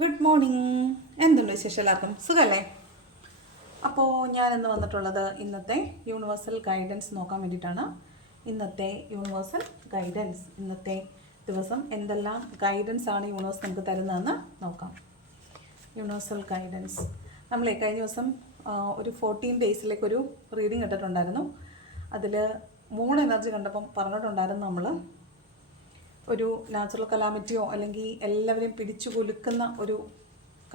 Good morning എന്തുണ്ട് വിശേഷം എല്ലാവർക്കും? സുഖമല്ലേ അപ്പോൾ ഞാൻ ഇന്ന് വന്നിട്ടുള്ളത് ഇന്നത്തെ യൂണിവേഴ്സൽ ഗൈഡൻസ് നോക്കാൻ വേണ്ടിയിട്ടാണ്. ഇന്നത്തെ യൂണിവേഴ്സൽ ഗൈഡൻസ് ഇന്നത്തെ ദിവസം എന്തെല്ലാം ഗൈഡൻസ് ആണ് യൂണിവേഴ്സ് നമുക്ക് തരുന്നതെന്ന് നോക്കാം. യൂണിവേഴ്സൽ ഗൈഡൻസ് നമ്മളെ കഴിഞ്ഞ ദിവസം ഒരു ഫോർട്ടീൻ ഡേയ്സിലേക്കൊരു റീഡിങ് ഇട്ടിട്ടുണ്ടായിരുന്നു. അതിൽ മൂൺ എനർജി കണ്ടപ്പം പറഞ്ഞിട്ടുണ്ടായിരുന്നു നമ്മൾ ഒരു നാച്ചുറൽ കലാമിറ്റിയോ അല്ലെങ്കിൽ എല്ലാവരെയും പിടിച്ചു കൊലുക്കുന്ന ഒരു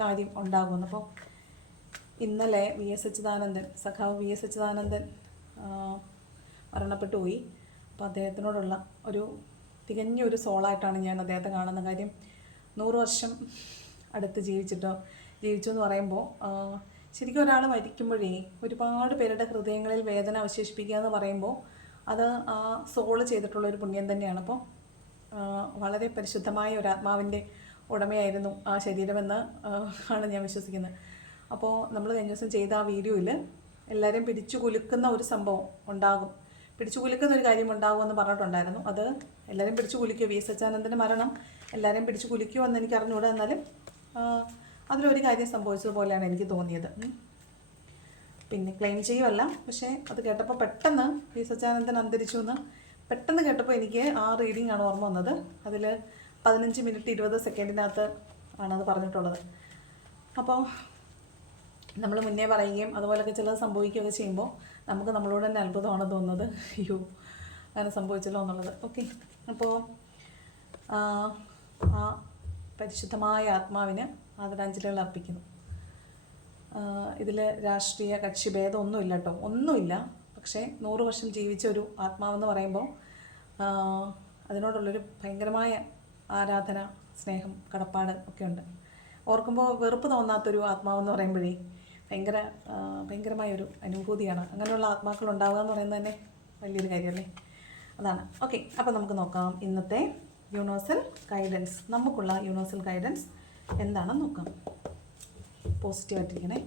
കാര്യം ഉണ്ടാകുമെന്ന് അപ്പോൾ ഇന്നലെ വി എസ് അച്യുതാനന്ദൻ സഖാവ് വി എസ് അച്യുതാനന്ദൻ മരണപ്പെട്ടു പോയി. അപ്പോൾ അദ്ദേഹത്തിനോടുള്ള ഒരു തികഞ്ഞ ഒരു സോളായിട്ടാണ് ഞാൻ അദ്ദേഹത്തെ കാണുന്ന കാര്യം. നൂറ് വർഷം അടുത്ത് ജീവിച്ചിട്ടോ ജീവിച്ചു എന്ന് പറയുമ്പോൾ ശരിക്കും ഒരാൾ മരിക്കുമ്പോഴേ ഒരുപാട് പേരുടെ ഹൃദയങ്ങളിൽ വേദന അവശേഷിപ്പിക്കുക എന്ന് പറയുമ്പോൾ അത് ആ സോൾ ചെയ്തിട്ടുള്ള ഒരു പുണ്യം തന്നെയാണ്. അപ്പോൾ വളരെ പരിശുദ്ധമായ ഒരു ആത്മാവിന്റെ ഉടമയായിരുന്നു ആ ശരീരമെന്ന് ആണ് ഞാൻ വിശ്വസിക്കുന്നത്. അപ്പോൾ നമ്മൾ കഴിഞ്ഞ ദിവസം ചെയ്ത ആ വീഡിയോയിൽ എല്ലാവരെയും പിടിച്ചു കുലുക്കുന്ന ഒരു സംഭവം ഉണ്ടാകും. പിടിച്ചു കുലുക്കുന്ന ഒരു കാര്യം ഉണ്ടാകുമെന്ന് പറഞ്ഞിട്ടുണ്ടായിരുന്നു. അത് എല്ലാവരും പിടിച്ചു കുലുക്കുക വി എസ് അച്യുതാനന്ദന്റെ മരണം എല്ലാവരെയും പിടിച്ചു കുലുക്കുമോ എന്ന് എനിക്ക് അറിഞ്ഞുകൂടാ എന്നാലും അതിലൊരു കാര്യം സംഭവിച്ചതുപോലെയാണ് എനിക്ക് തോന്നിയത്. പിന്നെ ക്ലെയിം ചെയ്യുമല്ല പക്ഷേ അത് കേട്ടപ്പോൾ പെട്ടെന്ന് വി സച്ചാനന്ദൻ അന്തരിച്ചു എന്ന് പെട്ടെന്ന് കേട്ടപ്പോൾ എനിക്ക് ആ റീഡിംഗ് ആണ് ഓർമ്മ വന്നത്. അതിൽ പതിനഞ്ച് മിനിറ്റ് ഇരുപത് സെക്കൻഡിനകത്ത് ആണത് പറഞ്ഞിട്ടുള്ളത്. അപ്പോൾ നമ്മൾ മുന്നേ പറയുകയും അതുപോലൊക്കെ ചിലത് സംഭവിക്കുകയൊക്കെ ചെയ്യുമ്പോൾ നമുക്ക് നമ്മളോട് തന്നെ അത്ഭുതമാണ് തോന്നുന്നത്. അയ്യോ അങ്ങനെ സംഭവിച്ചല്ലോ എന്നുള്ളത്. ഓക്കെ അപ്പോൾ ആ പരിശുദ്ധമായ ആത്മാവിന് ആദരാഞ്ജലികൾ അർപ്പിക്കുന്നു. ഇതിൽ രാഷ്ട്രീയ കക്ഷി ഭേദം ഒന്നുമില്ല കേട്ടോ. ഒന്നുമില്ല. പക്ഷേ നൂറ് വർഷം ജീവിച്ച ഒരു ആത്മാവെന്ന് പറയുമ്പോൾ അതിനോടുള്ളൊരു ഭയങ്കരമായ ആരാധന സ്നേഹം കടപ്പാട് ഒക്കെ ഉണ്ട്. ഓർക്കുമ്പോൾ വെറുപ്പ് തോന്നാത്തൊരു ആത്മാവെന്ന് പറയുമ്പോഴേ ഭയങ്കര ഭയങ്കരമായൊരു അനുഭൂതിയാണ്. അങ്ങനെയുള്ള ആത്മാക്കൾ ഉണ്ടാവുക എന്ന് പറയുന്നത് തന്നെ വലിയൊരു കാര്യമല്ലേ? അതാണ്. ഓക്കെ അപ്പോൾ നമുക്ക് നോക്കാം ഇന്നത്തെ യൂണിവേഴ്സൽ ഗൈഡൻസ്. നമുക്കുള്ള യൂണിവേഴ്സൽ ഗൈഡൻസ് എന്താണെന്ന് നോക്കാം. പോസിറ്റീവായിട്ടിരിക്കണേ.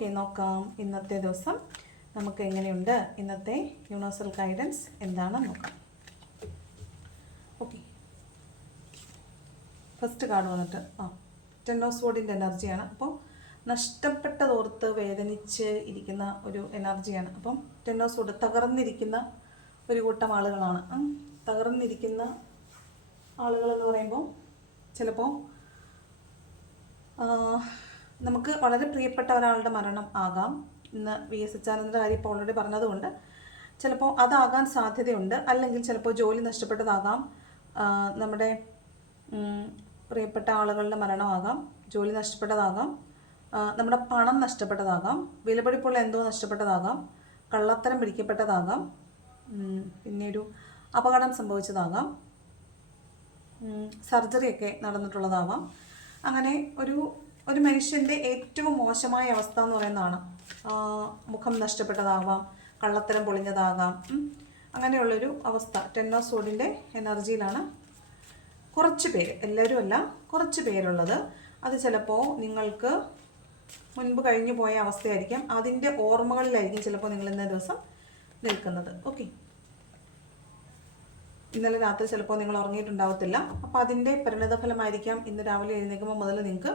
ഓക്കെ നോക്കാം. ഇന്നത്തെ ദിവസം നമുക്ക് എങ്ങനെയുണ്ട്? ഇന്നത്തെ യൂണിവേഴ്സൽ ഗൈഡൻസ് എന്താണെന്ന് നോക്കാം. ഓക്കെ. ഫസ്റ്റ് കാർഡ് വന്നിട്ട് ആ ടെൻ ഓഫ് സോഡിന്റെ എനർജിയാണ് അപ്പോൾ നഷ്ടപ്പെട്ടതോർത്ത് വേദനിച്ച് ഇരിക്കുന്ന ഒരു എനർജിയാണ് അപ്പം ടെൻ ഓഫ് സോഡ് തകർന്നിരിക്കുന്ന ഒരു കൂട്ടം ആളുകളാണ്. തകർന്നിരിക്കുന്ന ആളുകളെന്ന് പറയുമ്പോൾ ചിലപ്പോൾ നമുക്ക് വളരെ പ്രിയപ്പെട്ട ഒരാളുടെ മരണം ആകാം. ഇന്ന് വി എസ് അച്യുതാനന്ദന്റെ കാര്യം ഇപ്പോൾ ഓൾറെഡി പറഞ്ഞതുകൊണ്ട്. ചിലപ്പോൾ അതാകാൻ സാധ്യതയുണ്ട്. അല്ലെങ്കിൽ ചിലപ്പോൾ ജോലി നഷ്ടപ്പെട്ടതാകാം. നമ്മുടെ പ്രിയപ്പെട്ട ആളുകളുടെ മരണമാകാം. ജോലി നഷ്ടപ്പെട്ടതാകാം. നമ്മുടെ പണം നഷ്ടപ്പെട്ടതാകാം. വിലപിടിപ്പുള്ള എന്തോ നഷ്ടപ്പെട്ടതാകാം. കള്ളത്തരം പിടിക്കപ്പെട്ടതാകാം. പിന്നെ ഒരു അപകടം സംഭവിച്ചതാകാം. സർജറിയൊക്കെ നടന്നിട്ടുള്ളതാവാം അങ്ങനെ ഒരു ഒരു മനുഷ്യന്റെ ഏറ്റവും മോശമായ അവസ്ഥ എന്ന് പറയുന്നതാണ്. മുഖം നഷ്ടപ്പെട്ടതാവാം കള്ളത്തരം പൊളിഞ്ഞതാകാം. അങ്ങനെയുള്ളൊരു അവസ്ഥ. ഓഫ് സോഡിന്റെ എനർജിയിലാണ് കുറച്ച് പേര് എല്ലാവരും അല്ല കുറച്ച് പേരുള്ളത്. അത് ചിലപ്പോൾ നിങ്ങൾക്ക് മുൻപ് കഴിഞ്ഞു പോയ അവസ്ഥയായിരിക്കാം. അതിന്റെ ഓർമ്മകളിലായിരിക്കും ചിലപ്പോൾ നിങ്ങൾ ഇന്നേ ദിവസം നിൽക്കുന്നത്. ഓക്കെ ഇന്നലെ രാത്രി ചിലപ്പോൾ നിങ്ങൾ ഉറങ്ങിയിട്ടുണ്ടാവത്തില്ല. അപ്പോൾ അതിന്റെ പരിണിതഫലമായിരിക്കാം ഇന്ന് രാവിലെ എഴുന്നേൽക്കുമ്പോൾ മുതൽ നിങ്ങൾക്ക്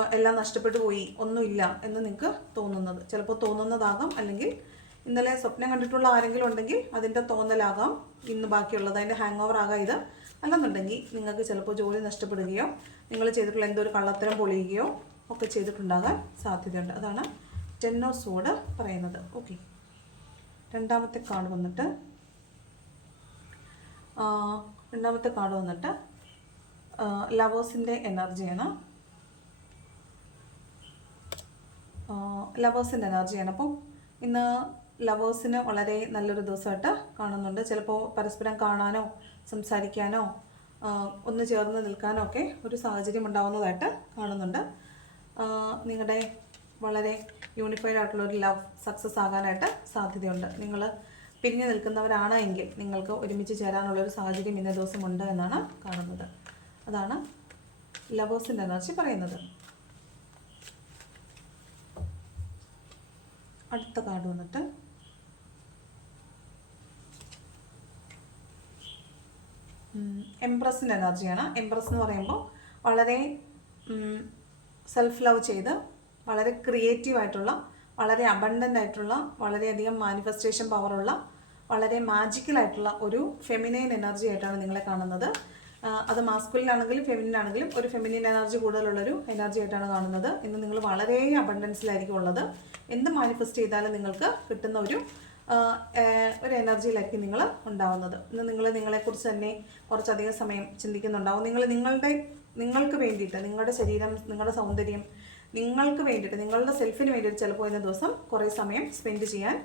എല്ലാം നഷ്ടപ്പെട്ടു പോയി ഒന്നുമില്ല എന്ന് നിങ്ങൾക്ക് തോന്നുന്നത്. ചിലപ്പോൾ തോന്നുന്നതാകാം അല്ലെങ്കിൽ ഇന്നലെ സ്വപ്നം കണ്ടിട്ടുള്ള ആരെങ്കിലും ഉണ്ടെങ്കിൽ അതിന്റെ തോന്നലാകാം ഇന്ന് ബാക്കിയുള്ളത് അതിന്റെ ഹാങ് ഓവർ ആകാം ഇത്. അല്ലെന്നുണ്ടെങ്കിൽ നിങ്ങൾക്ക് ചിലപ്പോൾ ജോലി നഷ്ടപ്പെടുകയോ നിങ്ങൾ ചെയ്തിട്ടുള്ള എന്തോ ഒരു കള്ളത്തരം പൊളിയുകയോ ഒക്കെ ചെയ്തിട്ടുണ്ടാകാൻ സാധ്യതയുണ്ട്. അതാണ് ഓഫ് സോഡ് പറയുന്നത്. ഓക്കെ രണ്ടാമത്തെ കാർഡ് വന്നിട്ട് രണ്ടാമത്തെ കാർഡ് വന്നിട്ട് ലവേഴ്സിന്റെ എനർജിയാണ് ലവേഴ്സിന്റെ എനർജിയാണ്. അപ്പോൾ ഇന്ന് ലവേഴ്സിന് വളരെ നല്ലൊരു ദിവസമായിട്ട് കാണുന്നുണ്ട്. ചിലപ്പോൾ പരസ്പരം കാണാനോ സംസാരിക്കാനോ ഒന്ന് ചേർന്ന് നിൽക്കാനോ ഒക്കെ ഒരു സാഹചര്യം ഉണ്ടാവുന്നതായിട്ട് കാണുന്നുണ്ട്. നിങ്ങളുടെ വളരെ യൂണിഫൈഡ് ആയിട്ടുള്ള ഒരു ലവ് സക്സസ് ആകാനായിട്ട് സാധ്യതയുണ്ട്. നിങ്ങൾ പിരിഞ്ഞു നിൽക്കുന്നവരാണ് എങ്കിൽ നിങ്ങൾക്ക് ഒരുമിച്ച് ചേരാനുള്ള ഒരു സാഹചര്യം ഇന്ന ദിവസം ഉണ്ട് എന്നാണ് കാണുന്നത്. അതാണ് ലവേഴ്സിന്റെ എനർജി പറയുന്നത്. അടുത്ത കാർഡ് വന്നിട്ട് എംപ്രസിന്റെ എനർജിയാണ്. എംപ്രസ് എന്ന് പറയുമ്പോൾ വളരെ സെൽഫ് ലവ് ചെയ്ത് വളരെ ക്രിയേറ്റീവ് ആയിട്ടുള്ള വളരെ അബണ്ടന്റ് ആയിട്ടുള്ള വളരെയധികം മാനിഫെസ്റ്റേഷൻ പവറുള്ള വളരെ മാജിക്കലായിട്ടുള്ള ഒരു ഫെമിനൈൻ എനർജി ആയിട്ടാണ് നിങ്ങളെ കാണുന്നത്. അത് മാസ്കുലിൻ ആണെങ്കിലും ഫെമിനിൻ ആണെങ്കിലും ഒരു ഫെമിനിൻ എനർജി കൂടുതലുള്ളൊരു എനർജി ആയിട്ടാണ് കാണുന്നത്. ഇന്ന് നിങ്ങൾ വളരെ അബണ്ടൻസിലായിരിക്കും ഉള്ളത്. എന്ത് മാനിഫെസ്റ്റ് ചെയ്താലും നിങ്ങൾക്ക് കിട്ടുന്ന ഒരു ഒരു എനർജിയിലായിരിക്കും നിങ്ങൾ ഉണ്ടാവുന്നത്. ഇന്ന് നിങ്ങൾ നിങ്ങളെക്കുറിച്ച് തന്നെ കുറച്ചധികം സമയം ചിന്തിക്കുന്നുണ്ടാവും. നിങ്ങൾ നിങ്ങളുടെ നിങ്ങൾക്ക് വേണ്ടിയിട്ട് നിങ്ങളുടെ ശരീരം നിങ്ങളുടെ സൗന്ദര്യം നിങ്ങൾക്ക് വേണ്ടിയിട്ട് നിങ്ങളുടെ സെൽഫിന് വേണ്ടിയിട്ട് ചിലപ്പോൾ ഇന്ന ദിവസം കുറേ സമയം സ്പെൻഡ് ചെയ്യാൻ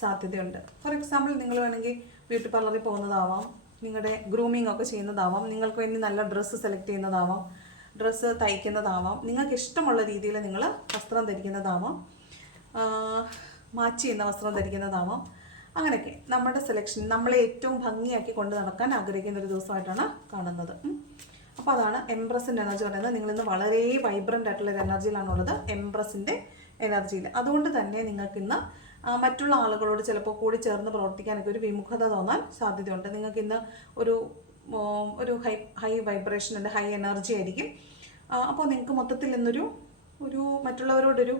സാധ്യതയുണ്ട്. ഫോർ എക്സാമ്പിൾ നിങ്ങൾ വേണമെങ്കിൽ ബ്യൂട്ടി പാർലറിൽ പോകുന്നതാവാം. നിങ്ങളുടെ ഗ്രൂമിംഗ് ഒക്കെ ചെയ്യുന്നതാവാം. നിങ്ങൾക്ക് വേണ്ടി നല്ല ഡ്രസ്സ് സെലക്ട് ചെയ്യുന്നതാവാം. ഡ്രസ്സ് തയ്ക്കുന്നതാവാം. നിങ്ങൾക്ക് ഇഷ്ടമുള്ള രീതിയിൽ നിങ്ങൾ വസ്ത്രം ധരിക്കുന്നതാവാം. മാച്ച് ചെയ്യുന്ന വസ്ത്രം ധരിക്കുന്നതാവാം. അങ്ങനെയൊക്കെ നമ്മുടെ സെലക്ഷൻ നമ്മളെ ഏറ്റവും ഭംഗിയാക്കി കൊണ്ട് നടക്കാൻ ആഗ്രഹിക്കുന്ന ഒരു ദിവസമായിട്ടാണ് കാണുന്നത്. അപ്പോൾ അതാണ് എംപ്രസിന്റെ എനർജി പറയുന്നത്. നിങ്ങളിന്ന് വളരെ വൈബ്രന്റ് ആയിട്ടുള്ള ഒരു എനർജിയിലാണുള്ളത് എംപ്രസിന്റെ എനർജിയിൽ അതുകൊണ്ട് തന്നെ നിങ്ങൾക്ക് ഇന്ന് ആ, മറ്റുള്ള ആളുകളോട് ചിലപ്പോൾ കൂടി ചേർന്ന് പ്രവർത്തിക്കാനൊക്കെ ഒരു വിമുഖത തോന്നാൻ സാധ്യതയുണ്ട്. നിങ്ങൾക്ക് ഇന്ന് ഒരു ഒരു ഹൈ ഹൈ വൈബ്രേഷൻ ഉണ്ട് ഹൈ എനർജി ആയിരിക്കും. അപ്പോൾ നിങ്ങൾക്ക് മൊത്തത്തിൽ ഇന്നൊരു ഒരു മറ്റുള്ളവരോടൊരു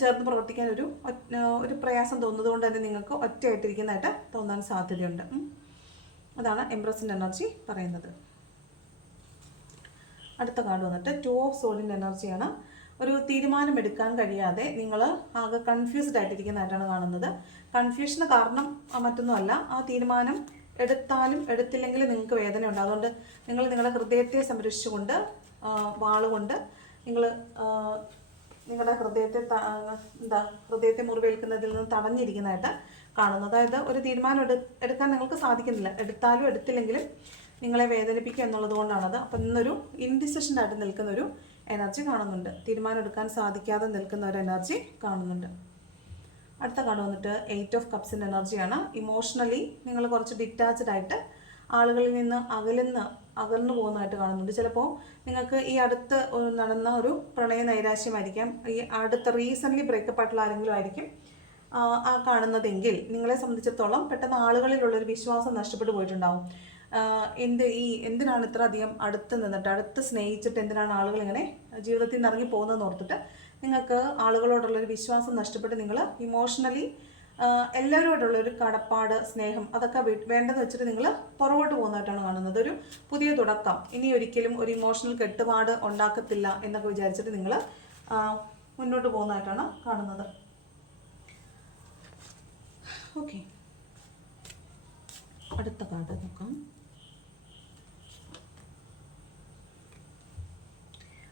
ചേർന്ന് പ്രവർത്തിക്കാൻ ഒരു ഒരു പ്രയാസം തോന്നുന്നത് കൊണ്ട് തന്നെ നിങ്ങൾക്ക് ഒറ്റയായിട്ടിരിക്കുന്നതായിട്ട് തോന്നാൻ സാധ്യതയുണ്ട്. അതാണ് എംപ്രസിന്റെ എനർജി പറയുന്നത്. അടുത്ത കാർഡ് വന്നിട്ട് ടു ഓഫ് സോളിന്റെ എനർജിയാണ്. ഒരു തീരുമാനമെടുക്കാൻ കഴിയാതെ നിങ്ങൾ ആകെ കൺഫ്യൂസ്ഡ് ആയിട്ടിരിക്കുന്നതായിട്ടാണ് കാണുന്നത്. കൺഫ്യൂഷന് കാരണം മറ്റൊന്നുമല്ല. ആ തീരുമാനം എടുത്താലും എടുത്തില്ലെങ്കിലും നിങ്ങൾക്ക് വേദന ഉണ്ട് അതുകൊണ്ട് നിങ്ങൾ നിങ്ങളുടെ ഹൃദയത്തെ സംരക്ഷിച്ചുകൊണ്ട് വാളുകൊണ്ട് നിങ്ങൾ നിങ്ങളുടെ ഹൃദയത്തെ എന്താ ഹൃദയത്തെ മുറിവേൽക്കുന്നതിൽ നിന്ന് തടഞ്ഞിരിക്കുന്നതായിട്ട് കാണുന്നു അതായത് ഒരു തീരുമാനം എടു എടുക്കാൻ നിങ്ങൾക്ക് സാധിക്കുന്നില്ല. എടുത്താലും എടുത്തില്ലെങ്കിലും നിങ്ങളെ വേദനിപ്പിക്കുക എന്നുള്ളത് കൊണ്ടാണത്. അപ്പം ഇന്നൊരു നിൽക്കുന്ന ഒരു എനർജി കാണുന്നുണ്ട്. തീരുമാനം എടുക്കാൻ സാധിക്കാതെ നിൽക്കുന്ന ഒരു എനർജി കാണുന്നുണ്ട്. അടുത്ത കാർഡ് വന്നിട്ട് എയ്റ്റ് ഓഫ് കപ്സിന്റെ എനർജിയാണ്. ഇമോഷണലി നിങ്ങൾ കുറച്ച് ഡിറ്റാച്ച്ഡ് ആയിട്ട് ആളുകളിൽ നിന്ന് അകലുന്ന അകന്നു പോകുന്നതായിട്ട് കാണുന്നുണ്ട്. ചിലപ്പോൾ നിങ്ങൾക്ക് ഈ അടുത്ത് നടന്ന ഒരു പ്രണയ നൈരാശ്യമായിരിക്കാം. ഈ അടുത്ത റീസെന്റ്ലി ബ്രേക്കപ്പ് ആയിട്ടുള്ള ആരെങ്കിലും ആയിരിക്കും ആ, കാണുന്നതെങ്കിൽ നിങ്ങളെ സംബന്ധിച്ചിടത്തോളം പെട്ടെന്ന് ആളുകളിലുള്ളൊരു വിശ്വാസം നഷ്ടപ്പെട്ടു പോയിട്ടുണ്ടാവും. എന്ത് ഈ എന്തിനാണ് ഇത്ര അധികം അടുത്ത് നിന്നിട്ട് അടുത്ത് സ്നേഹിച്ചിട്ട് എന്തിനാണ് ആളുകൾ ഇങ്ങനെ ജീവിതത്തിൽ നിന്ന് ഇറങ്ങി പോകുന്നതെന്ന് ഓർത്തിട്ട് നിങ്ങൾക്ക് ആളുകളോടുള്ള ഒരു വിശ്വാസം നഷ്ടപ്പെട്ട് നിങ്ങൾ ഇമോഷണലി എല്ലാവരോടുള്ള ഒരു കടപ്പാട് സ്നേഹം അതൊക്കെ വേണ്ടെന്ന് വെച്ചിട്ട് നിങ്ങൾ പുറകോട്ട് പോകുന്നതായിട്ടാണ് കാണുന്നത്. ഒരു പുതിയ തുടക്കം. ഇനി ഒരിക്കലും ഒരു ഇമോഷണൽ കെട്ടുപാട് ഉണ്ടാക്കത്തില്ല എന്നൊക്കെ വിചാരിച്ചിട്ട് നിങ്ങൾ മുന്നോട്ട് പോകുന്നതായിട്ടാണ് കാണുന്നത്. ഓക്കെ അടുത്ത കാർഡ് നോക്കാം.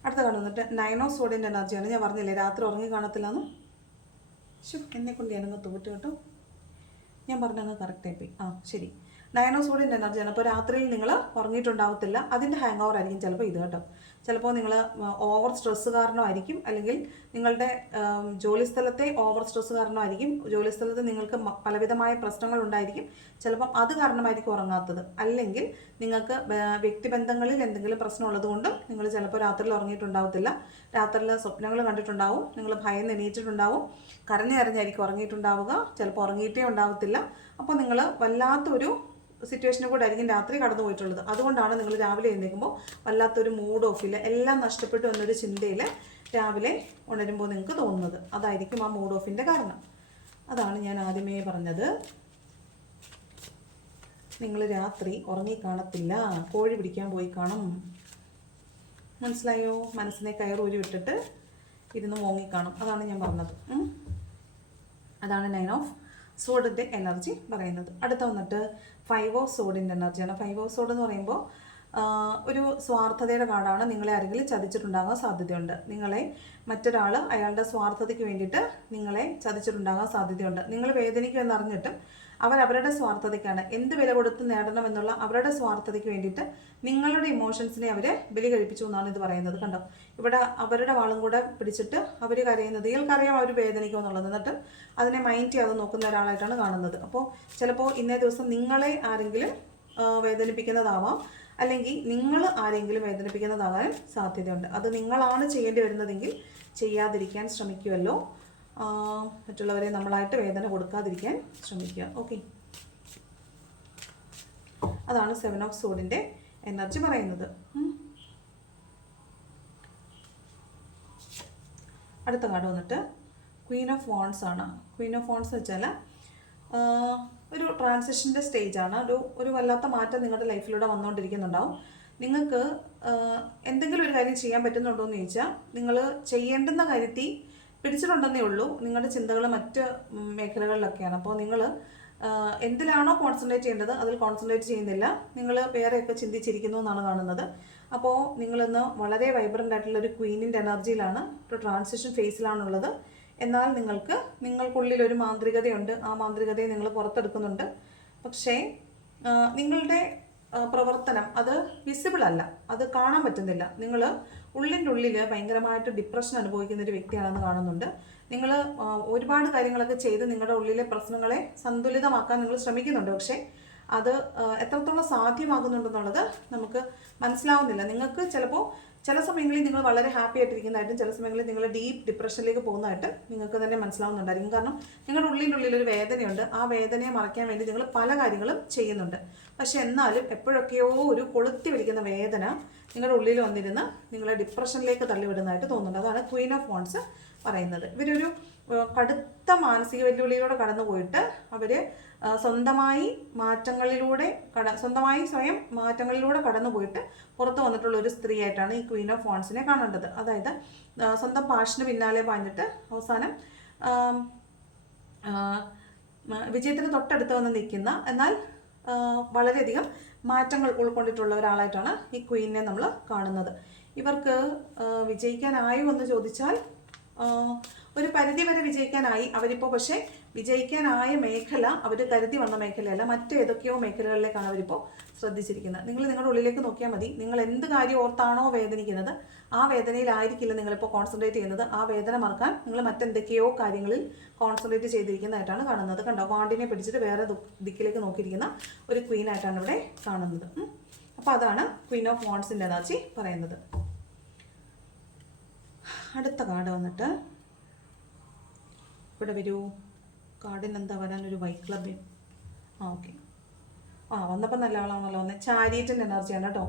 അടുത്ത കാർഡ് വന്നിട്ട് നയനോ സോഡിന്റെ എനർജിയാണ് ഞാൻ പറഞ്ഞില്ലേ രാത്രി ഉറങ്ങി കാണത്തില്ലെന്ന്? ശു എന്നെ കൊണ്ട് ഞാനങ്ങ് തോറ്റു കേട്ടോ. ഞാൻ പറഞ്ഞങ്ങ് കറക്റ്റ് ആയിപ്പോയി ആ ശരി. നയനോസോഡിന്റെ എനർജിയാണ് അപ്പോൾ രാത്രിയിൽ നിങ്ങൾ ഉറങ്ങിയിട്ടുണ്ടാവത്തില്ല. അതിന്റെ ഹാങ് ഓവർ ആയിരിക്കും ചിലപ്പോൾ ഇത് കേട്ടോ. ചിലപ്പോൾ നിങ്ങൾ ഓവർ സ്ട്രെസ് കാരണമായിരിക്കും. അല്ലെങ്കിൽ നിങ്ങളുടെ ജോലിസ്ഥലത്തെ ഓവർ സ്ട്രെസ് കാരണമായിരിക്കും. ജോലിസ്ഥലത്ത് നിങ്ങൾക്ക് പലവിധമായ പ്രശ്നങ്ങൾ ഉണ്ടായിരിക്കും. ചിലപ്പം അത് കാരണമായിരിക്കും ഉറങ്ങാത്തത്. അല്ലെങ്കിൽ നിങ്ങൾക്ക് വ്യക്തിബന്ധങ്ങളിൽ എന്തെങ്കിലും പ്രശ്നം ഉള്ളതുകൊണ്ട് നിങ്ങൾ ചിലപ്പോൾ രാത്രിയിൽ ഉറങ്ങിയിട്ടുണ്ടാവത്തില്ല. രാത്രിയിൽ സ്വപ്നങ്ങൾ കണ്ടിട്ടുണ്ടാവും. നിങ്ങൾ ഭയം എണീറ്റിട്ടുണ്ടാവും. കരഞ്ഞറിഞ്ഞായിരിക്കും ഉറങ്ങിയിട്ടുണ്ടാവുക. ചിലപ്പോൾ ഉറങ്ങിയിട്ടേ ഉണ്ടാവത്തില്ല. അപ്പോൾ നിങ്ങൾ വല്ലാത്തൊരു സിറ്റുവേഷനിൽ കൂടെ ആയിരിക്കും രാത്രി കടന്നു പോയിട്ടുള്ളത്. അതുകൊണ്ടാണ് നിങ്ങൾ രാവിലെ എഴുന്നേൽക്കുമ്പോൾ വല്ലാത്തൊരു മൂഡ് ഓഫ് ഇല്ല. എല്ലാം നഷ്ടപ്പെട്ടു എന്നൊരു ചിന്തയിൽ രാവിലെ ഉണരുമ്പോൾ നിങ്ങൾക്ക് തോന്നുന്നത്. അതായിരിക്കും ആ മൂഡ് ഓഫിന്റെ കാരണം. അതാണ് ഞാൻ ആദ്യമേ പറഞ്ഞത്. നിങ്ങൾ രാത്രി ഉറങ്ങിക്കാണത്തില്ല കോഴി പിടിക്കാൻ പോയി കാണും. മനസ്സിലായോ? മനസ്സിനെ കയറൂരി വിട്ടിട്ട് ഇരുന്ന് മോങ്ങിക്കാണും അതാണ് ഞാൻ പറഞ്ഞത്. അതാണ് നയൻ ഓഫ് സോഡിന്റെ എനർജി പറയുന്നത്. അടുത്ത വന്നിട്ട് ഫൈവ് ഓഫ് സോഡിന്റെ എനർജിയാണ് ഫൈവ് ഓഫ് സോഡ് എന്ന് പറയുമ്പോൾ ഒരു സ്വാർത്ഥതയുടെ കാർഡാണ് നിങ്ങളെ ആരെങ്കിലും ചതിച്ചിട്ടുണ്ടാകാൻ സാധ്യതയുണ്ട്. നിങ്ങളെ മറ്റൊരാൾ അയാളുടെ സ്വാർത്ഥതയ്ക്ക് വേണ്ടിയിട്ട് നിങ്ങളെ ചതിച്ചിട്ടുണ്ടാകാൻ സാധ്യതയുണ്ട്. നിങ്ങൾ വേദനിക്കുമെന്ന് അറിഞ്ഞിട്ടും അവർ അവരുടെ സ്വാർത്ഥതയ്ക്കാണ്. എന്ത് വില കൊടുത്ത് നേടണം എന്നുള്ള അവരുടെ സ്വാർത്ഥതയ്ക്ക് വേണ്ടിയിട്ട് നിങ്ങളുടെ ഇമോഷൻസിനെ അവർ ബലി കഴിപ്പിച്ചു എന്നാണ് ഇത് പറയുന്നത് കണ്ടോ? ഇവിടെ അവരുടെ വാളും കൂടെ പിടിച്ചിട്ട് അവർ കരയുന്നത് ഇയാൾക്കറിയാം അവർ വേദനിക്കും എന്നുള്ളത്. എന്നിട്ട് അതിനെ മൈൻഡ് ചെയ്യാതെ നോക്കുന്ന ഒരാളായിട്ടാണ് കാണുന്നത്. അപ്പോൾ ചിലപ്പോൾ ഇന്നേ ദിവസം നിങ്ങളെ ആരെങ്കിലും വേദനിപ്പിക്കുന്നതാവാം. അല്ലെങ്കിൽ നിങ്ങൾ ആരെങ്കിലും വേദനിപ്പിക്കുന്നതാകാൻ സാധ്യതയുണ്ട്. അത് നിങ്ങളാണ് ചെയ്യേണ്ടി വരുന്നതെങ്കിൽ ചെയ്യാതിരിക്കാൻ ശ്രമിക്കുമല്ലോ മറ്റുള്ളവരെ നമ്മളായിട്ട് വേദന കൊടുക്കാതിരിക്കാൻ ശ്രമിക്കുക. ഓക്കെ അതാണ് സെവൻ ഓഫ് സോഡിന്റെ എനർജി പറയുന്നത്. അടുത്ത കാർഡ് വന്നിട്ട് ക്വീൻ ഓഫ് വോൺസ് ആണ്. ക്വീൻ ഓഫ് വോൺസ് വെച്ചാൽ ഒരു ട്രാൻസിഷന്റെ സ്റ്റേജ് ആണ്. ഒരു ഒരു വല്ലാത്ത മാറ്റം നിങ്ങളുടെ ലൈഫിലൂടെ വന്നുകൊണ്ടിരിക്കുന്നുണ്ടാവും നിങ്ങൾക്ക് എന്തെങ്കിലും ഒരു കാര്യം ചെയ്യാൻ പറ്റുന്നുണ്ടോ എന്ന് ചോദിച്ചാൽ നിങ്ങൾ ചെയ്യേണ്ടുന്ന കാര്യത്തിൽ പിടിച്ചിട്ടുണ്ടെന്നേ ഉള്ളൂ. നിങ്ങളുടെ ചിന്തകൾ മറ്റ് മേഖലകളിലൊക്കെയാണ്. അപ്പോൾ നിങ്ങൾ എന്തിലാണോ കോൺസെൻട്രേറ്റ് ചെയ്യേണ്ടത് അതിൽ കോൺസെൻട്രേറ്റ് ചെയ്യുന്നില്ല. നിങ്ങൾ വേറെയൊക്കെ ചിന്തിച്ചിരിക്കുന്നു എന്നാണ് കാണുന്നത്. അപ്പോൾ നിങ്ങളിന്ന് വളരെ വൈബ്രന്റ് ആയിട്ടുള്ള ഒരു ക്വീനിന്റെ എനർജിയിലാണ് ഒരു ട്രാൻസിഷൻ ഫേസിലാണുള്ളത് എന്നാൽ നിങ്ങൾക്ക് നിങ്ങൾക്കുള്ളിൽ ഒരു മാന്ത്രികതയുണ്ട്. ആ മാന്ത്രികതയെ നിങ്ങൾ പുറത്തെടുക്കുന്നുണ്ട്. പക്ഷേ നിങ്ങളുടെ പ്രവർത്തനം അത് വിസിബിൾ അല്ല. അത് കാണാൻ പറ്റുന്നില്ല. നിങ്ങൾ ഉള്ളിന്റെ ഉള്ളിൽ ഭയങ്കരമായിട്ട് ഡിപ്രഷൻ അനുഭവിക്കുന്ന ഒരു വ്യക്തിയാണെന്ന് കാണുന്നുണ്ട്. നിങ്ങൾ ഒരുപാട് കാര്യങ്ങളൊക്കെ ചെയ്ത് നിങ്ങളുടെ ഉള്ളിലെ പ്രശ്നങ്ങളെ സന്തുലിതമാക്കാൻ നിങ്ങൾ ശ്രമിക്കുന്നുണ്ട്. പക്ഷേ അത് എത്രത്തോളം സാധ്യമാകുന്നുണ്ടെന്നുള്ളത് നമുക്ക് മനസ്സിലാവുന്നില്ല. നിങ്ങൾക്ക് ചിലപ്പോൾ ചില സമയങ്ങളിൽ നിങ്ങൾ വളരെ ഹാപ്പി ആയിട്ടിരിക്കുന്നതായിട്ടും ചില സമയങ്ങളിൽ നിങ്ങൾ ഡീപ്പ് ഡിപ്രഷനിലേക്ക് പോകുന്നതായിട്ട് നിങ്ങൾക്ക് തന്നെ മനസ്സിലാവുന്നുണ്ടായിരിക്കും. കാരണം നിങ്ങളുടെ ഉള്ളിന്റെ ഉള്ളിൽ ഒരു വേദനയുണ്ട്. ആ വേദനയെ മറയ്ക്കാൻ വേണ്ടി നിങ്ങൾ പല കാര്യങ്ങളും ചെയ്യുന്നുണ്ട്. പക്ഷെ എന്നാലും എപ്പോഴൊക്കെയോ ഒരു കൊളുത്തി പിടിക്കുന്ന വേദന നിങ്ങളുടെ ഉള്ളിൽ വന്നിരുന്ന് നിങ്ങളെ ഡിപ്രഷനിലേക്ക് തള്ളിവിടുന്നതായിട്ട് തോന്നുന്നുണ്ട്. അതാണ് ക്വീൻ ഓഫ് ഫോൺസ് പറയുന്നത്. ഇവരൊരു കടുത്ത മാനസിക വെല്ലുവിളിയിലൂടെ കടന്നു പോയിട്ട് അവർ സ്വന്തമായി മാറ്റങ്ങളിലൂടെ കട സ്വന്തമായി സ്വയം മാറ്റങ്ങളിലൂടെ കടന്നു പോയിട്ട് പുറത്തു വന്നിട്ടുള്ള ഒരു സ്ത്രീ ആയിട്ടാണ് ഈ ക്വീൻ ഓഫ് ഫോൺസിനെ കാണേണ്ടത്. അതായത് സ്വന്തം പാഷന് പിന്നാലെ പാഞ്ഞിട്ട് അവസാനം വിജയത്തിന് തൊട്ടടുത്ത് വന്ന് നിൽക്കുന്ന എന്നാൽ വളരെയധികം മാറ്റങ്ങൾ ഉൾക്കൊണ്ടിട്ടുള്ള ഒരാളായിട്ടാണ് ഈ ക്വീനിനെ നമ്മൾ കാണുന്നത്. ഇവർക്ക് വിജയിക്കാനായോ എന്ന് ചോദിച്ചാൽ ഒരു പരിധി വരെ വിജയിക്കാനായി. അവരിപ്പോൾ പക്ഷേ വിജയിക്കാനായ മേഖല അവർ കരുതി വന്ന മേഖലയല്ല. മറ്റേതൊക്കെയോ മേഖലകളിലേക്കാണ് അവരിപ്പോൾ ശ്രദ്ധിച്ചിരിക്കുന്നത്. നിങ്ങൾ നിങ്ങളുടെ ഉള്ളിലേക്ക് നോക്കിയാൽ മതി. നിങ്ങൾ എന്ത് കാര്യം ഓർത്താണോ വേദനിക്കുന്നത് ആ വേദനയിലായിരിക്കില്ല നിങ്ങളിപ്പോൾ കോൺസെൻട്രേറ്റ് ചെയ്യുന്നത്. ആ വേദന മറക്കാൻ നിങ്ങൾ മറ്റെന്തൊക്കെയോ കാര്യങ്ങളിൽ കോൺസെൻട്രേറ്റ് ചെയ്തിരിക്കുന്നതായിട്ടാണ് കാണുന്നത്. കണ്ടോ? വാണ്ടിനെ പിടിച്ചിട്ട് വേറെ ദിക്കിലേക്ക് നോക്കിയിരിക്കുന്ന ഒരു ക്വീൻ ആയിട്ടാണ് ഇവിടെ കാണുന്നത്. അപ്പോൾ അതാണ് ക്വീൻ ഓഫ് വോൺസിന്റെ എനർജി പറയുന്നത്. അടുത്ത കാർഡ് വന്നിട്ട് ഇവിടെ വരൂ. കാർഡിന് എന്താ വരാൻ ഒരു വൈറ്റ് ക്ലബ് ആ ഓക്കെ ആ വന്നപ്പോൾ നല്ല ആളാണല്ലോ വന്നത് ചാരിയറ്റിന്റെ എനർജിയാണ് കേട്ടോ.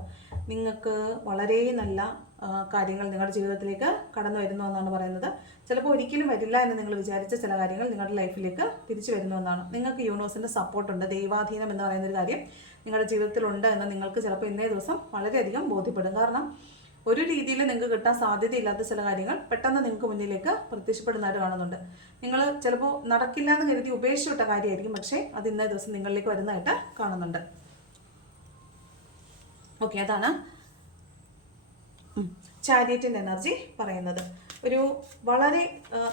നിങ്ങൾക്ക് വളരെ നല്ല കാര്യങ്ങൾ നിങ്ങളുടെ ജീവിതത്തിലേക്ക് കടന്നു വരുന്നു എന്നാണ് പറയുന്നത്. ചിലപ്പോൾ ഒരിക്കലും വരില്ല എന്ന് നിങ്ങൾ വിചാരിച്ച ചില കാര്യങ്ങൾ നിങ്ങളുടെ ലൈഫിലേക്ക് തിരിച്ചു വരുന്നു എന്നാണ്. നിങ്ങൾക്ക് യൂണിവേഴ്സിന്റെ സപ്പോർട്ടുണ്ട് ദൈവാധീനം എന്ന് പറയുന്ന ഒരു കാര്യം നിങ്ങളുടെ ജീവിതത്തിലുണ്ട് എന്ന് നിങ്ങൾക്ക് ചിലപ്പോൾ ഇന്നേ ദിവസം വളരെയധികം ബോധ്യപ്പെടും. കാരണം ഒരു രീതിയിൽ നിങ്ങൾക്ക് കിട്ടാൻ സാധ്യതയില്ലാത്ത ചില കാര്യങ്ങൾ പെട്ടെന്ന് നിങ്ങൾക്ക് മുന്നിലേക്ക് പ്രത്യക്ഷപ്പെടുന്നതായിട്ട് കാണുന്നുണ്ട്. നിങ്ങൾ ചിലപ്പോൾ നടക്കില്ല എന്ന് കരുതി ഉപേക്ഷിച്ചിട്ട കാര്യമായിരിക്കും പക്ഷേ അത് ഇന്നേ ദിവസം നിങ്ങളിലേക്ക് വരുന്നതായിട്ട് കാണുന്നുണ്ട്. ഓക്കെ അതാണ് ചാരിയറ്റിന്റെ എനർജി പറയുന്നത്. ഒരു വളരെ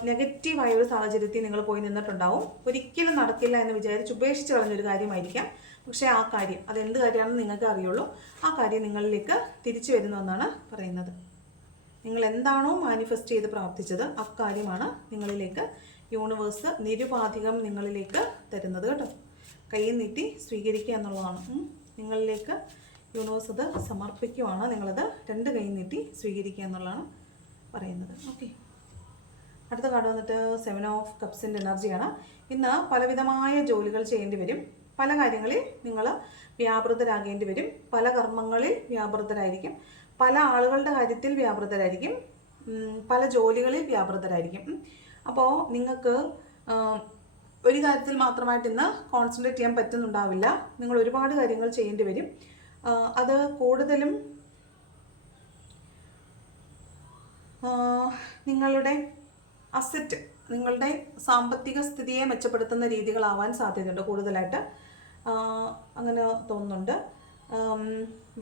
നെഗറ്റീവായ ഒരു സാഹചര്യത്തിൽ നിങ്ങൾ പോയി നിന്നിട്ടുണ്ടാവും. ഒരിക്കലും നടക്കില്ല എന്ന് വിചാരിച്ച് ഉപേക്ഷിച്ച് കളഞ്ഞൊരു കാര്യമായിരിക്കാം. പക്ഷേ ആ കാര്യം അതെന്ത് കാര്യമാണെന്ന് നിങ്ങൾക്ക് അറിയുള്ളൂ. ആ കാര്യം നിങ്ങളിലേക്ക് തിരിച്ചു വരുന്നതെന്നാണ് പറയുന്നത്. നിങ്ങൾ എന്താണോ മാനിഫെസ്റ്റ് ചെയ്ത് പ്രാർത്ഥിച്ചത് അക്കാര്യമാണ് നിങ്ങളിലേക്ക് യൂണിവേഴ്സ് നിരുപാധികം നിങ്ങളിലേക്ക് തരുന്നത് കേട്ടോ. കൈ നീട്ടി സ്വീകരിക്കുക എന്നുള്ളതാണ്. നിങ്ങളിലേക്ക് യൂണിവേഴ്സ് അത് സമർപ്പിക്കുവാണ്. നിങ്ങളത് രണ്ട് കൈ നീട്ടി സ്വീകരിക്കുക എന്നുള്ളതാണ് പറയുന്നത്. ഓക്കെ അടുത്ത കാർഡ് വന്നിട്ട് സെവൻ ഓഫ് കപ്സിന്റെ എനർജിയാണ് ഇന്ന് പലവിധമായ ജോലികൾ ചെയ്യേണ്ടി വരും. പല കാര്യങ്ങളിൽ നിങ്ങൾ വ്യാപൃതരാകേണ്ടി വരും. പല കർമ്മങ്ങളിൽ വ്യാപൃതരായിരിക്കും. പല ആളുകളുടെ കാര്യത്തിൽ വ്യാപൃതരായിരിക്കും. പല ജോലികളിൽ വ്യാപൃതരായിരിക്കും. അപ്പോൾ നിങ്ങൾക്ക് ഒരു കാര്യത്തിൽ മാത്രമായിട്ട് ഇന്ന് കോൺസെൻട്രേറ്റ് ചെയ്യാൻ പറ്റുന്നുണ്ടാവില്ല. നിങ്ങൾ ഒരുപാട് കാര്യങ്ങൾ ചെയ്യേണ്ടി വരും. അത് കൂടുതലും നിങ്ങളുടെ അസറ്റ് നിങ്ങളുടെ സാമ്പത്തിക സ്ഥിതിയെ മെച്ചപ്പെടുത്തുന്ന രീതികളാവാൻ സാധ്യതയുണ്ട് കൂടുതലായിട്ട്. അങ്ങനെ തോന്നുന്നുണ്ട്.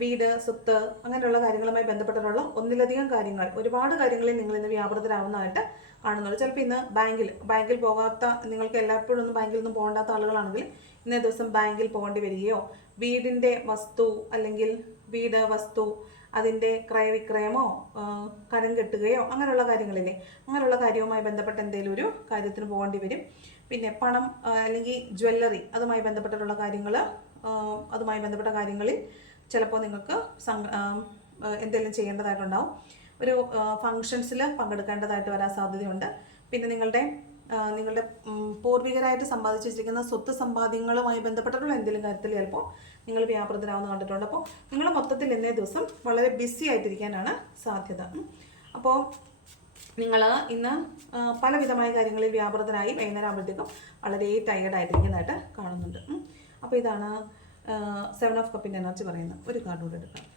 വീട് സ്വത്ത് അങ്ങനെയുള്ള കാര്യങ്ങളുമായി ബന്ധപ്പെട്ടിട്ടുള്ള ഒന്നിലധികം കാര്യങ്ങൾ ഒരുപാട് കാര്യങ്ങളിൽ നിങ്ങൾ ഇന്ന് വ്യാപൃതരാവുന്നതായിട്ട് കാണുന്നുണ്ട്. ചിലപ്പോൾ ഇന്ന് ബാങ്കിൽ ബാങ്കിൽ പോകാത്ത നിങ്ങൾക്ക് എല്ലായ്പ്പോഴും ഒന്നും ബാങ്കിൽ ഒന്നും പോകേണ്ടാത്ത ആളുകളാണെങ്കിൽ ഇന്നേ ദിവസം ബാങ്കിൽ പോകേണ്ടി വരികയോ വീടിന്റെ വസ്തു അല്ലെങ്കിൽ വീട് വസ്തു അതിന്റെ ക്രയവിക്രയമോ കരം കെട്ടുകയോ അങ്ങനെയുള്ള കാര്യങ്ങളില്ലേ. അങ്ങനെയുള്ള കാര്യവുമായി ബന്ധപ്പെട്ട എന്തെങ്കിലും ഒരു കാര്യത്തിന് പോകേണ്ടി വരും. പിന്നെ പണം അല്ലെങ്കിൽ ജ്വല്ലറി അതുമായി ബന്ധപ്പെട്ടിട്ടുള്ള കാര്യങ്ങൾ അതുമായി ബന്ധപ്പെട്ട കാര്യങ്ങളിൽ ചിലപ്പോൾ നിങ്ങൾക്ക് എന്തെങ്കിലും ചെയ്യേണ്ടതായിട്ടുണ്ടാവും. ഒരു ഫങ്ഷൻസിൽ പങ്കെടുക്കേണ്ടതായിട്ട് വരാൻ സാധ്യതയുണ്ട്. പിന്നെ നിങ്ങളുടെ നിങ്ങളുടെ പൂർവികരായിട്ട് സമ്പാദിച്ചു വെച്ചിരിക്കുന്ന സ്വത്ത് സമ്പാദ്യങ്ങളുമായി ബന്ധപ്പെട്ടിട്ടുള്ള എന്തെങ്കിലും കാര്യത്തിൽ ചിലപ്പോൾ നിങ്ങൾ വ്യാപൃതരാകുന്ന കണ്ടിട്ടുണ്ട്. അപ്പോൾ നിങ്ങൾ മൊത്തത്തിൽ ഇന്നേ ദിവസം വളരെ ബിസി ആയിട്ടിരിക്കാനാണ് സാധ്യത. അപ്പോൾ നിങ്ങൾ ഇന്ന് പലവിധമായ കാര്യങ്ങളിൽ വ്യാപൃതരായി വൈകുന്നേരം ആകുമ്പോഴത്തേക്കും വളരെ ടയേർഡായിട്ടിരിക്കുന്നതായിട്ട് കാണുന്നുണ്ട്. അപ്പോൾ ഇതാണ് സെവൻ ഓഫ് കപ്പിന്റെ എനർജി പറയുന്നത്. ഒരു കാർഡ് കൂടെ എടുക്കാം.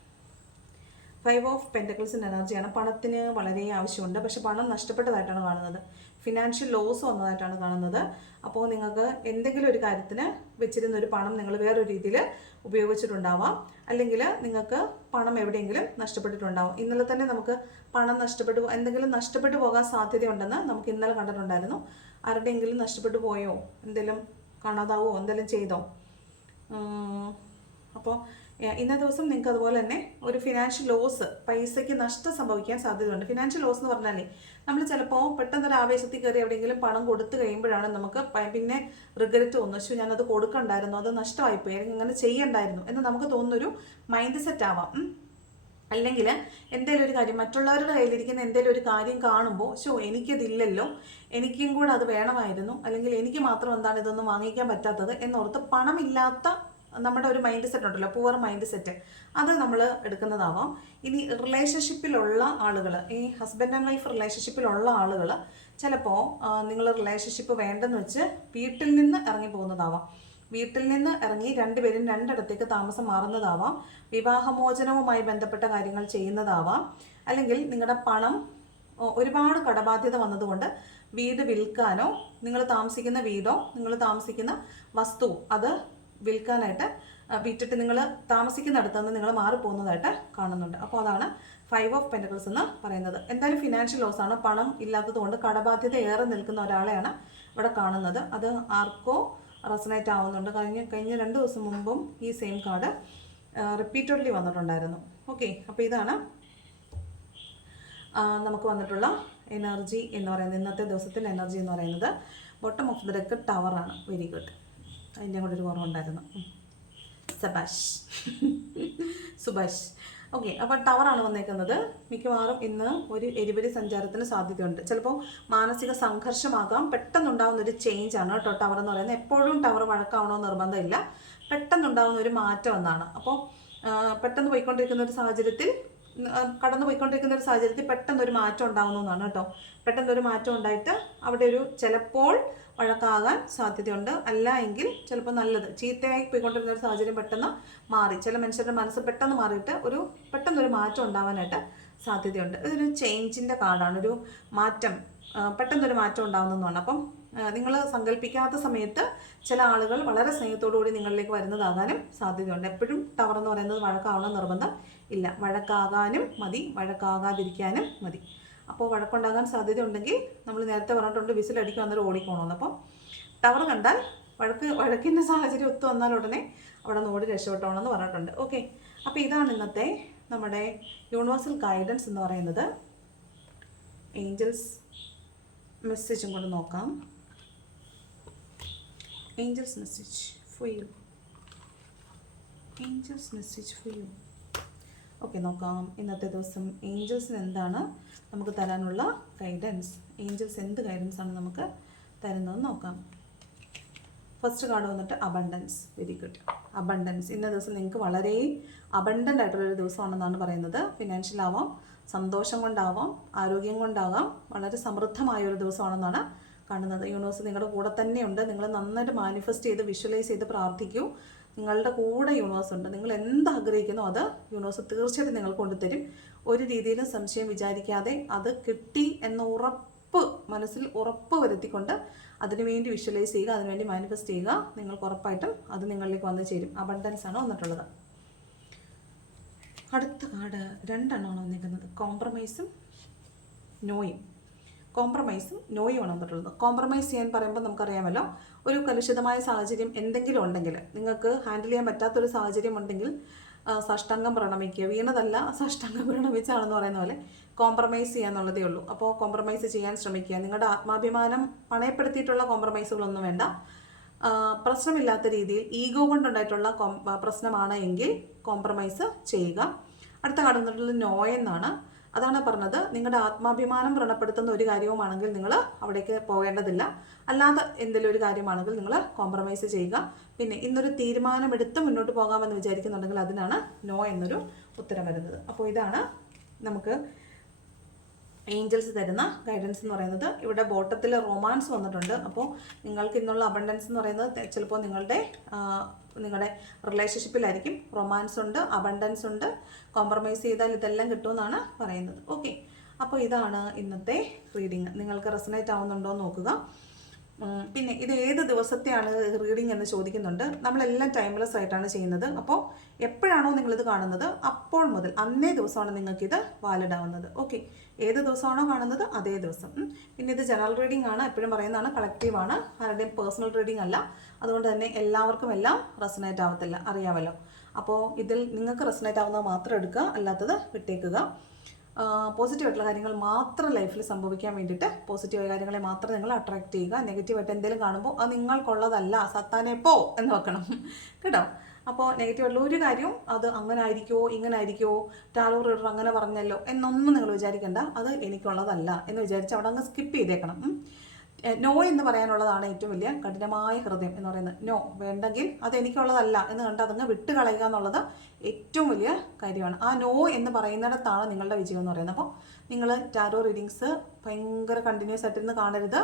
ഫൈവ് ഓഫ് പെന്റക്കിൾസിന്റെ എനർജിയാണ് പണത്തിന് വളരെ ആവശ്യമുണ്ട്. പക്ഷെ പണം നഷ്ടപ്പെട്ടതായിട്ടാണ് കാണുന്നത്. ഫിനാൻഷ്യൽ ലോസ് വന്നതായിട്ടാണ് കാണുന്നത്. അപ്പോൾ നിങ്ങൾക്ക് എന്തെങ്കിലും ഒരു കാര്യത്തിന് വെച്ചിരുന്ന ഒരു പണം നിങ്ങൾ വേറൊരു രീതിയിൽ ഉപയോഗിച്ചിട്ടുണ്ടാവാം. അല്ലെങ്കിൽ നിങ്ങൾക്ക് പണം എവിടെയെങ്കിലും നഷ്ടപ്പെട്ടിട്ടുണ്ടാവും. ഇന്നലെ തന്നെ നമുക്ക് പണം നഷ്ടപ്പെട്ടു എന്തെങ്കിലും നഷ്ടപ്പെട്ടു പോകാൻ സാധ്യതയുണ്ടെന്ന് നമുക്ക് ഇന്നലെ കണ്ടിട്ടുണ്ടായിരുന്നു. ആരുടെയെങ്കിലും നഷ്ടപ്പെട്ടു പോയോ? എന്തെങ്കിലും കാണാതാവോ? എന്തെങ്കിലും ചെയ്തോ? അപ്പോൾ ഇന്നത്തെ ദിവസം നിങ്ങൾക്ക് അതുപോലെ തന്നെ ഒരു ഫിനാൻഷ്യൽ ലോസ് പൈസയ്ക്ക് നഷ്ടം സംഭവിക്കാൻ സാധ്യതയുണ്ട്. ഫിനാൻഷ്യൽ ലോസ് എന്ന് പറഞ്ഞാലേ നമ്മൾ ചിലപ്പോൾ പെട്ടെന്ന് ഒരു ആവേശത്തിൽ കയറി എവിടെയെങ്കിലും പണം കൊടുത്തു കഴിയുമ്പോഴാണ് നമുക്ക് പിന്നെ റിഗ്രറ്റ് തോന്നുന്നു പക്ഷേ ഞാനത് കൊടുക്കണ്ടായിരുന്നു അത് നഷ്ടമായിപ്പോയി അല്ലെങ്കിൽ ഇങ്ങനെ ചെയ്യണ്ടായിരുന്നു എന്ന് നമുക്ക് തോന്നുന്നൊരു മൈൻഡ് സെറ്റ് ആവാം. അല്ലെങ്കിൽ എന്തെങ്കിലും ഒരു കാര്യം മറ്റുള്ളവരുടെ കയ്യിലിരിക്കുന്ന എന്തെങ്കിലും ഒരു കാര്യം കാണുമ്പോൾ ഷോ എനിക്കതില്ലല്ലോ എനിക്കും കൂടെ അത് വേണമായിരുന്നു അല്ലെങ്കിൽ എനിക്ക് മാത്രം എന്താണ് ഇതൊന്നും വാങ്ങിക്കാൻ പറ്റാത്തത് എന്നോർത്ത് പണമില്ലാത്ത നമ്മുടെ ഒരു മൈൻഡ് സെറ്റ് ഉണ്ടല്ലോ പൂവർ മൈൻഡ് സെറ്റ് അത് നമ്മൾ എടുക്കുന്നതാവാം. ഇനി റിലേഷൻഷിപ്പിലുള്ള ആളുകൾ ഈ ഹസ്ബൻഡ് ആൻഡ് വൈഫ് റിലേഷൻഷിപ്പിലുള്ള ആളുകൾ ചിലപ്പോൾ നിങ്ങൾ റിലേഷൻഷിപ്പ് വേണ്ടെന്ന് വെച്ച് വീട്ടിൽ നിന്ന് ഇറങ്ങി പോകുന്നതാവാം. വീട്ടിൽ നിന്ന് ഇറങ്ങി രണ്ടുപേരും രണ്ടിടത്തേക്ക് താമസം മാറുന്നതാവാം. വിവാഹമോചനവുമായി ബന്ധപ്പെട്ട കാര്യങ്ങൾ ചെയ്യുന്നതാവാം. അല്ലെങ്കിൽ നിങ്ങളുടെ പണം ഒരുപാട് കടബാധ്യത വന്നതുകൊണ്ട് വീട് വിൽക്കാനോ നിങ്ങൾ താമസിക്കുന്ന വീടോ നിങ്ങൾ താമസിക്കുന്ന വസ്തു അത് വിൽക്കാനായിട്ട് വിറ്റിട്ട് നിങ്ങൾ താമസിക്കുന്നിടത്ത് നിന്ന് നിങ്ങൾ മാറിപ്പോകുന്നതായിട്ട് കാണുന്നുണ്ട്. അപ്പോൾ അതാണ് ഫൈവ് ഓഫ് പെന്റക്കിൾസ് എന്ന് പറയുന്നത്. എന്തായാലും ഫിനാൻഷ്യൽ ലോസ് ആണ്. പണം ഇല്ലാത്തതുകൊണ്ട് കടബാധ്യത ഏറെ നിൽക്കുന്ന ഒരാളെയാണ് ഇവിടെ കാണുന്നത്. അത് ആർക്കോ റെസനേറ്റ് ആവുന്നുണ്ട്. കഴിഞ്ഞ കഴിഞ്ഞ രണ്ട് ദിവസം മുമ്പും ഈ സെയിം കാർഡ് റിപ്പീറ്റഡ്ലി വന്നിട്ടുണ്ടായിരുന്നു. ഓക്കെ അപ്പോൾ ഇതാണ് നമുക്ക് വന്നിട്ടുള്ള എനർജി എന്ന് പറയുന്നത്. ഇന്നത്തെ ദിവസത്തിന്റെ എനർജി എന്ന് പറയുന്നത് ബോട്ടം ഓഫ് ദ ഡെക്ക് ടവറാണ് വെരി ഗുഡ് അതിന്റെ കൂടെ ഒരു കുറവുണ്ടായിരുന്നു. സബാഷ്. സുഭാഷ് ഓക്കെ അപ്പോൾ ടവറാണ് വന്നേക്കുന്നത്. മിക്കവാറും ഇന്ന് ഒരു എരിപരി സഞ്ചാരത്തിന് സാധ്യതയുണ്ട്. ചിലപ്പോൾ മാനസിക സംഘർഷമാകാം. പെട്ടെന്നുണ്ടാകുന്ന ഒരു ചേഞ്ച് ആണ് കേട്ടോ ടവർ എന്ന് പറയുന്നത്. എപ്പോഴും ടവർ വഴക്കാവണമെന്ന് നിർബന്ധമില്ല. പെട്ടെന്നുണ്ടാകുന്ന ഒരു മാറ്റം എന്നാണ്. അപ്പോൾ പെട്ടെന്ന് പോയിക്കൊണ്ടിരിക്കുന്ന ഒരു സാഹചര്യത്തിൽ കടന്നു പോയിക്കൊണ്ടിരിക്കുന്ന ഒരു സാഹചര്യത്തിൽ പെട്ടെന്ന് ഒരു മാറ്റം ഉണ്ടാകുന്നു എന്നാണ് കേട്ടോ. പെട്ടെന്ന് ഒരു മാറ്റം ഉണ്ടായിട്ട് അവിടെ ഒരു ചിലപ്പോൾ വഴക്കാകാൻ സാധ്യതയുണ്ട്. അല്ല എങ്കിൽ ചിലപ്പോൾ നല്ലത്. ചീത്തയായി പോയിക്കൊണ്ടിരുന്ന ഒരു സാഹചര്യം പെട്ടെന്ന് മാറി. ചില മനുഷ്യരുടെ മനസ്സ് പെട്ടെന്ന് മാറിയിട്ട് ഒരു പെട്ടെന്നൊരു മാറ്റം ഉണ്ടാവാനായിട്ട് സാധ്യതയുണ്ട്. ഇതൊരു ചേഞ്ചിന്റെ കാർഡാണ് ഒരു മാറ്റം പെട്ടെന്നൊരു മാറ്റം ഉണ്ടാകുന്നതാണ് അപ്പം നിങ്ങൾ സങ്കല്പിക്കാത്ത സമയത്ത് ചില ആളുകൾ വളരെ കൂടി നിങ്ങളിലേക്ക് വരുന്നതാകാനും സാധ്യതയുണ്ട്. എപ്പോഴും ടവർ എന്ന് പറയുന്നത് വഴക്കാവണം നിർബന്ധം ഇല്ല. വഴക്കാകാനും മതി. വഴക്കാകാതിരിക്കാനും മതി. അപ്പോൾ വഴക്കുണ്ടാകാൻ സാധ്യത ഉണ്ടെങ്കിൽ നമ്മൾ നേരത്തെ പറഞ്ഞിട്ടുണ്ട് വിസിലടിക്കും അന്നേരം ഓടിക്കോണമെന്ന് അപ്പം ടവർ കണ്ടാൽ വഴക്ക് വഴക്കിന്റെ സാഹചര്യം ഒത്തു വന്നാൽ ഉടനെ അവിടെ നിന്ന് ഓടി രക്ഷപ്പെട്ടോണമെന്ന് പറഞ്ഞിട്ടുണ്ട്. ഓക്കെ. അപ്പോൾ ഇതാണ് ഇന്നത്തെ നമ്മുടെ യൂണിവേഴ്സൽ ഗൈഡൻസ് എന്ന് പറയുന്നത്. ഏഞ്ചൽസ് മെസ്സേജും കൊണ്ട് നോക്കാം. Angels message for you. Angels message for you. Okay നോക്കാം. ഇന്നത്തെ ദിവസം ഏഞ്ചൽസിന് എന്താണ് നമുക്ക് തരാനുള്ള ഗൈഡൻസ് ഏഞ്ചൽസ് എന്ത് ഗൈഡൻസ് ആണ് നമുക്ക് തരുന്നതെന്ന് നോക്കാം. ഫസ്റ്റ് കാർഡ് വന്നിട്ട് അബണ്ടൻസ് വെരി ഗുഡ് അബണ്ടൻസ് ഇന്ന ദിവസം നിങ്ങൾക്ക് വളരെ അബണ്ടന്റ് ആയിട്ടുള്ളൊരു ദിവസമാണെന്നാണ് പറയുന്നത്. ഫിനാൻഷ്യൽ ആവാം സന്തോഷം കൊണ്ടാവാം ആരോഗ്യം കൊണ്ടാവാം വളരെ സമൃദ്ധമായ ഒരു ദിവസമാണെന്നാണ് കാണുന്നത്. യൂണിവേഴ്സ് നിങ്ങളുടെ കൂടെ തന്നെയുണ്ട്. നിങ്ങൾ നന്നായിട്ട് മാനിഫെസ്റ്റ് ചെയ്ത് വിഷ്വലൈസ് ചെയ്ത് പ്രാർത്ഥിക്കൂ. നിങ്ങളുടെ കൂടെ യൂണിവേഴ്സ് ഉണ്ട്. നിങ്ങൾ എന്ത് ആഗ്രഹിക്കുന്നോ അത് യൂണിവേഴ്സ് തീർച്ചയായിട്ടും നിങ്ങൾക്ക് കൊണ്ടുതരും. ഒരു രീതിയിലും സംശയം വിചാരിക്കാതെ അത് കിട്ടി എന്ന ഉറപ്പ് മനസ്സിൽ ഉറപ്പ് വരുത്തിക്കൊണ്ട് അതിനുവേണ്ടി വിഷ്വലൈസ് ചെയ്യുക അതിനുവേണ്ടി മാനിഫെസ്റ്റ് ചെയ്യുക. നിങ്ങൾക്ക് ഉറപ്പായിട്ടും അത് നിങ്ങളിലേക്ക് വന്നു ചേരും. അബണ്ടൻസ് ആണ് വന്നിട്ടുള്ളത്. അടുത്ത കാർഡ് രണ്ടെണ്ണമാണ് വന്നിരിക്കുന്നത്. കോംപ്രമൈസും നോയും കോംപ്രമൈസും നോയുമാണ് വന്നിട്ടുള്ളത്. കോംപ്രമൈസ് ചെയ്യാൻ പറയുമ്പോൾ നമുക്കറിയാമല്ലോ ഒരു കലുഷിതമായ സാഹചര്യം എന്തെങ്കിലും ഉണ്ടെങ്കിൽ നിങ്ങൾക്ക് ഹാൻഡിൽ ചെയ്യാൻ പറ്റാത്തൊരു സാഹചര്യം ഉണ്ടെങ്കിൽ സാഷ്ടാംഗം പ്രണമിക്കുക. വീണതല്ല സാഷ്ടാംഗം പ്രണമിച്ചാണെന്ന് പറയുന്ന പോലെ കോംപ്രമൈസ് ചെയ്യാന്നുള്ളതേ ഉള്ളൂ. അപ്പോൾ കോംപ്രമൈസ് ചെയ്യാൻ ശ്രമിക്കുക. നിങ്ങളുടെ ആത്മാഭിമാനം പണയപ്പെടുത്തിയിട്ടുള്ള കോംപ്രമൈസുകളൊന്നും വേണ്ട. പ്രശ്നമില്ലാത്ത രീതിയിൽ ഈഗോ കൊണ്ടുണ്ടായിട്ടുള്ള കോം- പ്രശ്നമാണ് എങ്കിൽ കോംപ്രമൈസ് ചെയ്യുക. അടുത്ത കാർഡ് വന്നിട്ടുള്ളത് നോ എന്നാണ്. അതാണ് പറഞ്ഞത്. നിങ്ങളുടെ ആത്മാഭിമാനം വ്രണപ്പെടുത്തുന്ന ഒരു കാര്യവുമാണെങ്കിൽ നിങ്ങൾ അവിടേക്ക് പോകേണ്ടതില്ല. അല്ലാതെ എന്തെങ്കിലും ഒരു കാര്യമാണെങ്കിൽ നിങ്ങൾ കോംപ്രമൈസ് ചെയ്യുക. പിന്നെ ഇന്നൊരു തീരുമാനമെടുത്ത് മുന്നോട്ട് പോകാമെന്ന് വിചാരിക്കുന്നുണ്ടെങ്കിൽ അതിനാണ് നോ എന്നൊരു ഉത്തരം വരുന്നത്. അപ്പോൾ ഇതാണ് നമുക്ക് ഏഞ്ചൽസ് തരുന്ന ഗൈഡൻസ് എന്ന് പറയുന്നത്. ഇവിടെ ബോട്ടത്തിൽ റൊമാൻസ് വന്നിട്ടുണ്ട്. അപ്പോൾ നിങ്ങൾക്ക് ഇന്നുള്ള അബണ്ടൻസ് എന്ന് പറയുന്നത് ചിലപ്പോൾ നിങ്ങളുടെ നിങ്ങളുടെ റിലേഷൻഷിപ്പിലായിരിക്കും. റൊമാൻസ് ഉണ്ട് അബണ്ടൻസ് ഉണ്ട്. കോംപ്രമൈസ് ചെയ്താൽ ഇതെല്ലാം കിട്ടുമെന്നാണ് പറയുന്നത്. ഓക്കെ അപ്പോൾ ഇതാണ് ഇന്നത്തെ റീഡിങ് നിങ്ങൾക്ക് റെസനേറ്റ് ആവുന്നുണ്ടോ നോക്കുക. പിന്നെ ഇത് ഏത് ദിവസത്തെയാണ് റീഡിംഗ് എന്ന് ചോദിക്കുന്നുണ്ട്. നമ്മളെല്ലാം ടൈംലെസ് ആയിട്ടാണ് ചെയ്യുന്നത്. അപ്പോൾ എപ്പോഴാണോ നിങ്ങളിത് കാണുന്നത് അപ്പോൾ മുതൽ അന്നേ ദിവസമാണ് നിങ്ങൾക്കിത് വാലിഡ് ആവുന്നത്. ഓക്കെ ഏത് ദിവസമാണോ കാണുന്നത് അതേ ദിവസം. പിന്നെ ഇത് ജനറൽ റീഡിംഗ് ആണ് എപ്പോഴും പറയുന്നതാണ് കളക്റ്റീവ് ആണ്. ആരുടെയും പേഴ്സണൽ റീഡിംഗ് അല്ല. അതുകൊണ്ട് തന്നെ എല്ലാവർക്കും എല്ലാം റെസനേറ്റ് ആവത്തില്ല. അറിയാമല്ലോ അപ്പോൾ ഇതിൽ നിങ്ങൾക്ക് റെസനേറ്റ് ആവുന്നത് മാത്രം എടുക്കുക അല്ലാത്തത് വിട്ടേക്കുക. പോസിറ്റീവ് ആയിട്ടുള്ള കാര്യങ്ങൾ മാത്രം ലൈഫിൽ സംഭവിക്കാൻ വേണ്ടിയിട്ട് പോസിറ്റീവായ കാര്യങ്ങളെ മാത്രം നിങ്ങൾ അട്രാക്ട് ചെയ്യുക. നെഗറ്റീവായിട്ട് എന്തെങ്കിലും കാണുമ്പോൾ അത് നിങ്ങൾക്കുള്ളതല്ല സത്താനെ പോ എന്ന് വെക്കണം. കേട്ടോ? അപ്പോൾ നെഗറ്റീവായിട്ടുള്ള ഒരു കാര്യവും അത് അങ്ങനെ ആയിരിക്കുമോ ഇങ്ങനെ ആയിരിക്കുമോ ടാലോ റീഡർ അങ്ങനെ പറഞ്ഞല്ലോ എന്നൊന്നും നിങ്ങൾ വിചാരിക്കേണ്ട. അത് എനിക്കുള്ളതല്ല എന്ന് വിചാരിച്ച് അവിടെ അങ്ങ് സ്കിപ്പ് ചെയ്തേക്കണം. നോ എന്ന് പറയാനുള്ളതാണ് ഏറ്റവും വലിയ കഠിനമായ ഹൃദയം എന്ന് പറയുന്നത്. നോ വേണ്ടെങ്കിൽ അത് എനിക്കുള്ളതല്ല എന്ന് കണ്ട് അതങ്ങ് വിട്ട് കളയുക എന്നുള്ളത് ഏറ്റവും വലിയ കാര്യമാണ്. ആ നോ എന്ന് പറയുന്നിടത്താണ് നിങ്ങളുടെ വിജയം എന്ന് പറയുന്നത്. അപ്പോൾ നിങ്ങൾ ടാരോ റീഡിങ്സ് ഭയങ്കര കണ്ടിന്യൂസ് ആയിട്ടിരുന്ന് കാണരുത്.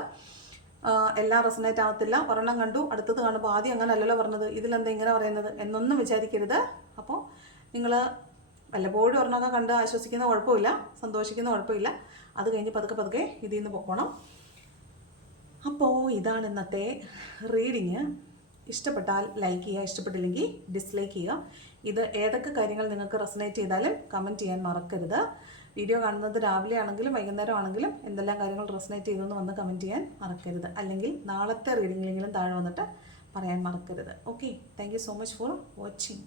എല്ലാം റെസനേറ്റ് ആവത്തില്ല. ഒരെണ്ണം കണ്ടു അടുത്തത് കാണുമ്പോൾ ആദ്യം അങ്ങനെ അല്ലല്ലോ പറഞ്ഞത്. ഇതിലെന്താ ഇങ്ങനെ പറയുന്നത് എന്നൊന്നും വിചാരിക്കരുത്. അപ്പോൾ നിങ്ങൾ വല്ലപ്പോഴും ഒരെണ്ണമൊക്കെ കണ്ട് ആശ്വസിക്കുന്ന കുഴപ്പമില്ല സന്തോഷിക്കുന്ന കുഴപ്പമില്ല. അത് കഴിഞ്ഞ് പതുക്കെ പതുക്കെ ഇതിൽ നിന്ന് പൊക്കോണം. അപ്പോൾ ഇതാണ് ഇന്നത്തെ റീഡിങ് ഇഷ്ടപ്പെട്ടാൽ ലൈക്ക് ചെയ്യുക ഇഷ്ടപ്പെട്ടില്ലെങ്കിൽ ഡിസ്ലൈക്ക് ചെയ്യുക. ഇത് ഏതൊക്കെ കാര്യങ്ങൾ നിങ്ങൾക്ക് റെസനേറ്റ് ചെയ്താലും കമന്റ് ചെയ്യാൻ മറക്കരുത്. വീഡിയോ കാണുന്നത് രാവിലെ ആണെങ്കിലും വൈകുന്നേരം ആണെങ്കിലും എന്തെല്ലാം കാര്യങ്ങൾ റെസനേറ്റ് ചെയ്തെന്ന് വന്ന് കമന്റ് ചെയ്യാൻ മറക്കരുത്. അല്ലെങ്കിൽ നാളത്തെ റീഡിങ്ങിലെങ്കിലും താഴെ വന്നിട്ട് പറയാൻ മറക്കരുത്. Okay thank so much for watching